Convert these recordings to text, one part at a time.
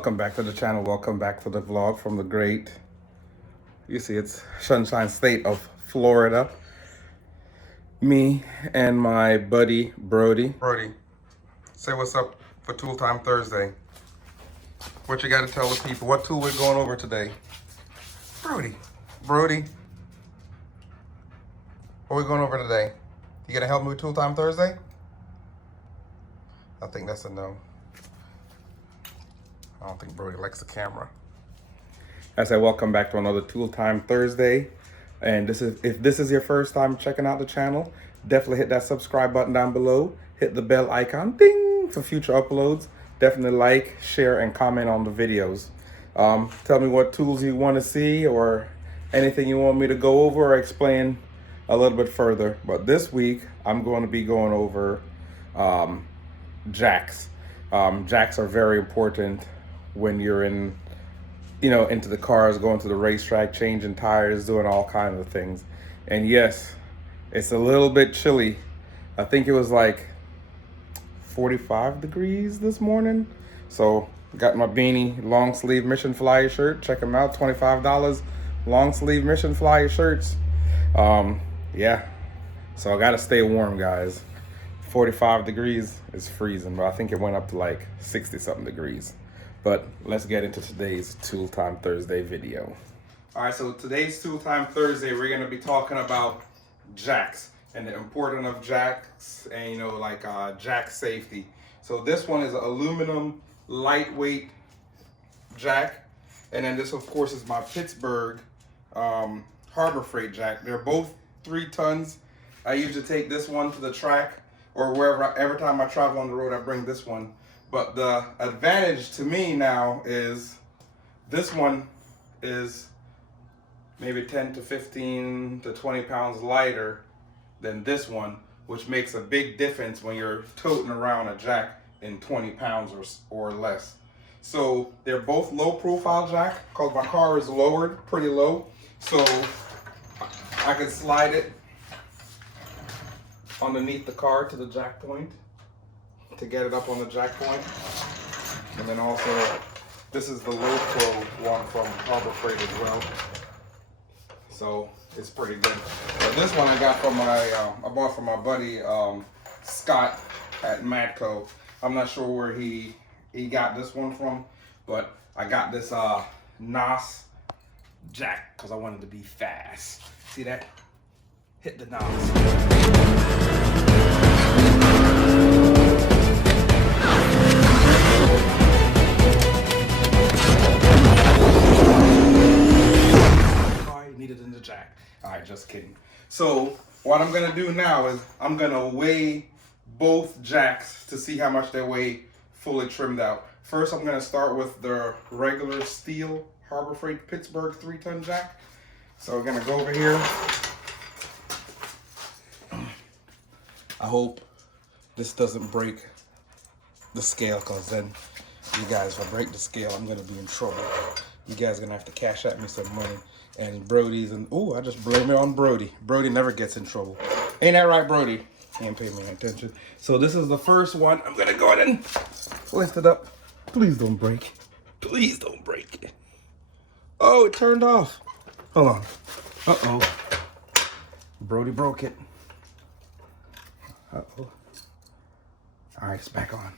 Welcome back to the channel. Welcome back to the vlog from the great, you see it's Sunshine State of Florida. Me and my buddy Brody. Brody, say what's up for Tool Time Thursday. What you got to tell the people? What tool we're going over today? Brody, what we going over today? You gonna help me with Tool Time Thursday? I think that's a no. I don't think Brody likes the camera. I said, welcome back to another Tool Time Thursday. And if this is your first time checking out the channel, definitely hit that subscribe button down below. Hit the bell icon, ding, for future uploads. Definitely like, share, and comment on the videos. Tell me what tools you want to see or anything you want me to go over or explain a little bit further. But this week, I'm going to be going over jacks. Jacks are very important when you're into the cars, going to the racetrack, changing tires, doing all kinds of things. And yes, it's a little bit chilly. I think it was like 45 degrees this morning. So got my beanie, long sleeve Mission Flyer shirt. Check them out, $25, long sleeve Mission Flyer shirts. Yeah, so I gotta stay warm, guys. 45 degrees is freezing, but I think it went up to like 60 something degrees. But let's get into today's Tool Time Thursday video. All right, so today's Tool Time Thursday, we're gonna be talking about jacks and the importance of jacks and jack safety. So this one is an aluminum lightweight jack. And then this of course is my Pittsburgh Harbor Freight jack. They're both 3 tons. I usually take this one to the track or wherever, every time I travel on the road, I bring this one. But the advantage to me now is this one is maybe 10 to 15 to 20 pounds lighter than this one, which makes a big difference when you're toting around a jack in 20 pounds or less. So they're both low profile jack because my car is lowered pretty low. So I can slide it underneath the car to the jack point to get it up on the jack point. And then also, this is the low pro one from Harbor Freight as well. So it's pretty good. But this one I got from I bought from my buddy Scott at Matco. I'm not sure where he got this one from, but I got this NOS jack because I wanted to be fast. See that? Hit the NOS. Needed in the jack. All right, just kidding. So what I'm gonna do now is I'm gonna weigh both jacks to see how much they weigh fully trimmed out. First, I'm gonna start with the regular steel Harbor Freight Pittsburgh 3-ton jack. So we're gonna go over here. I hope this doesn't break the scale, because then you guys, if I break the scale, I'm gonna be in trouble. You guys are gonna have to cash at me some money. And Brody's, and oh, I just blame it on Brody. Brody never gets in trouble. Ain't that right, Brody? He ain't paying me attention. So this is the first one. I'm gonna go ahead and lift it up. Please don't break. Please don't break it. Oh, it turned off. Hold on. Uh-oh. Brody broke it. Uh-oh. All right, it's back on.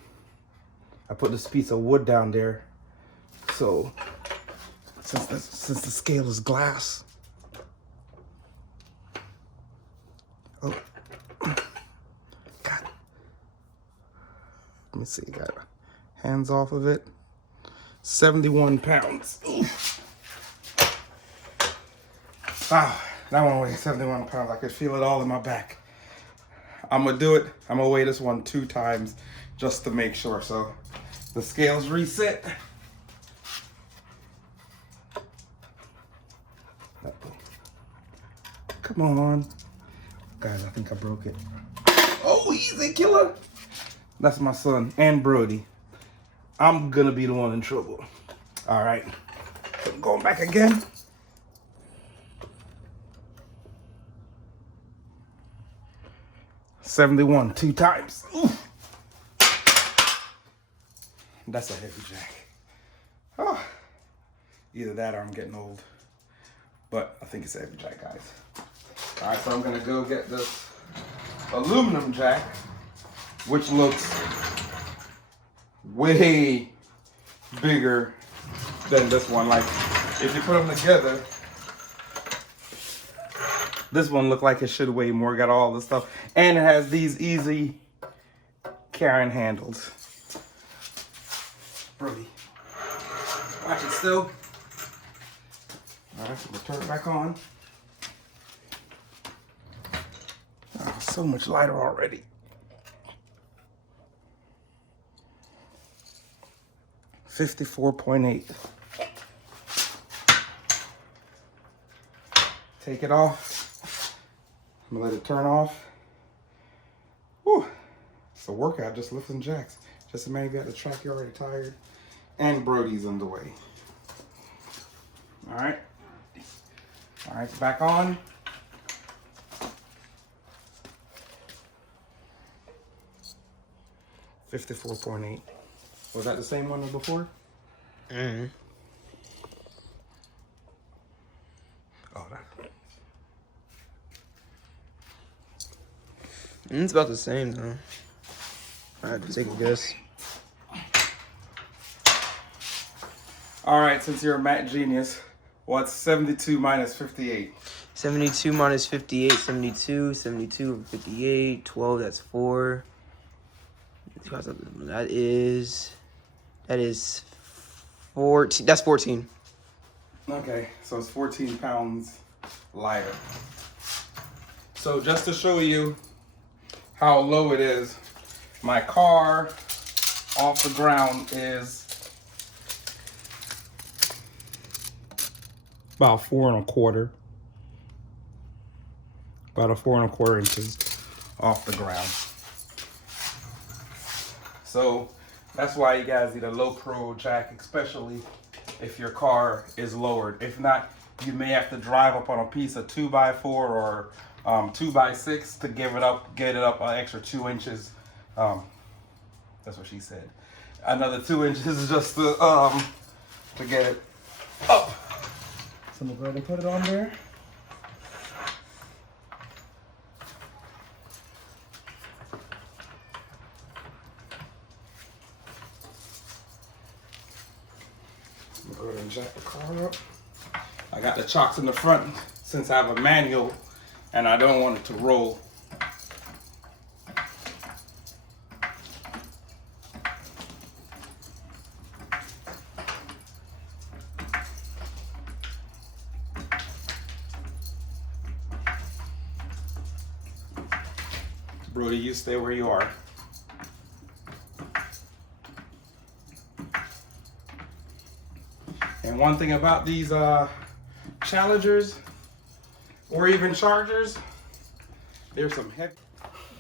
I put this piece of wood down there. So since the scale is glass. Oh, God. Let me see, got hands off of it. 71 pounds. Oof. Wow, that one weighs 71 pounds. I could feel it all in my back. I'm gonna do it. I'm gonna weigh this one 2 times just to make sure. So the scale's reset. Come on. Guys, I think I broke it. Oh, easy, killer. That's my son and Brody. I'm gonna be the one in trouble. All right. So I'm going back again. $71, 2 times. Ooh. That's a heavy jack. Oh, either that or I'm getting old. But I think it's every jack, guys. All right, so I'm gonna go get this aluminum jack, which looks way bigger than this one. Like, if you put them together, this one looked like it should weigh more. Got all this stuff, and it has these easy carrying handles. Brody, watch it still. All right, so we'll turn it back on. Oh, so much lighter already. 54.8. Take it off. I'm gonna let it turn off. Whew. It's a workout, just lifting jacks. Just imagine you got the track, you're already tired. And Brody's on the way. All right. All right, it's back on. $54.8. Was that the same one as before? Mm-hmm. Oh, that. It's about the same though. I have to take a guess. All right, since you're a math genius, what's 72 minus 58? 72 minus 58, 72, 72 over 58, 12, that's 4. That is 14, that's 14. Okay, so it's 14 pounds lighter. So just to show you how low it is, my car off the ground is about 4¼ about 4¼ inches off the ground. So that's why you guys need a low pro jack, especially if your car is lowered. If not, you may have to drive up on a piece of 2x4 or 2x6 to get it up an extra 2 inches. That's what she said. Another 2 inches just to get it up. So I'm gonna go ahead and put it on there. I'm gonna go ahead and jack the car up. I got the chocks in the front since I have a manual and I don't want it to roll. Brody, you stay where you are. And one thing about these Challengers or even Chargers, there's some heck.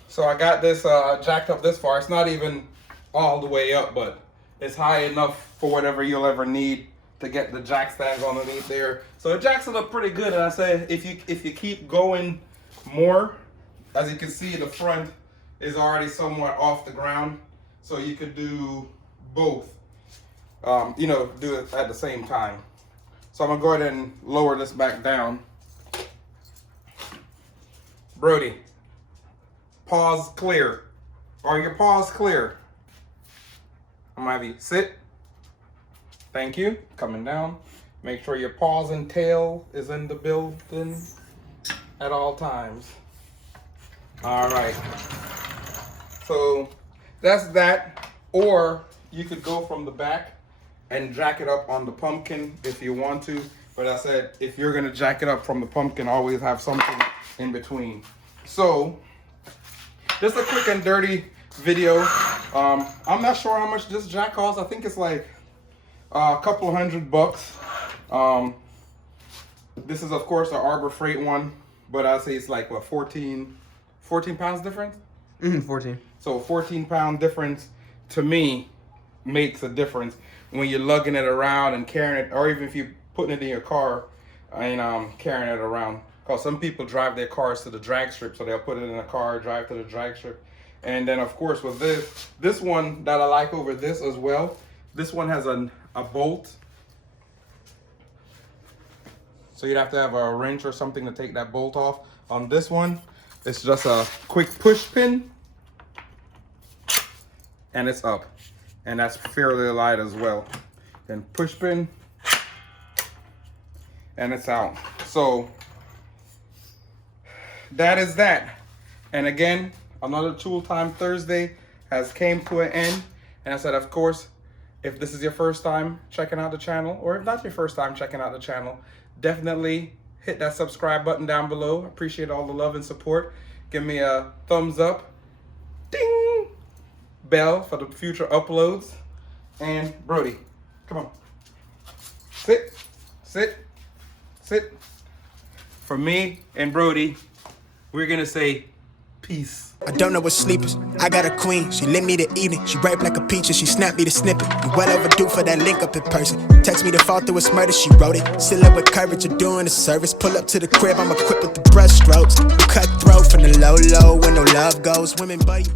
So I got this jacked up this far. It's not even all the way up, but it's high enough for whatever you'll ever need to get the jack stands underneath there. So it jacks it up pretty good. And I say if you keep going more, as you can see, the front is already somewhat off the ground, so you could do both. Do it at the same time. So I'm gonna go ahead and lower this back down. Brody, paws clear. Are your paws clear? I'm gonna have you sit. Thank you. Coming down. Make sure your paws and tail is in the building at all times. All right. So that's that. Or you could go from the back and jack it up on the pumpkin if you want to. But I said, if you're gonna jack it up from the pumpkin, always have something in between. So, just a quick and dirty video. I'm not sure how much this jack costs. I think it's like a couple of $100. This is of course an Arbor Freight one, but I'd say it's like what, 14 pounds difference? 14. So a 14-pound difference to me makes a difference when you're lugging it around and carrying it, or even if you're putting it in your car and carrying it around. Because some people drive their cars to the drag strip, so they'll put it in a car, drive to the drag strip. And then of course with this one that I like over this as well, this one has a bolt So you'd have to have a wrench or something to take that bolt off. On this one, it's just a quick push pin and it's up. And that's fairly light as well. Then push pin and it's out. So that is that. And again, another Tool Time Thursday has came to an end. And I said, of course, if this is your first time checking out the channel, or if not your first time checking out the channel, definitely hit that subscribe button down below. Appreciate all the love and support. Give me a thumbs up, ding, bell for the future uploads. And Brody, come on. Sit, sit, sit. For me and Brody, we're gonna say peace. I don't know what sleep is. I got a queen, she lit me to evening. She ripe like a peach and she snapped me to snippet. You well overdue for that link up in person. Text me to fall through a murder, she wrote it. Still up with courage, you're doing a service. Pull up to the crib, I'm equipped with the brush strokes. You cut throat from the low, when no love goes. Women bite.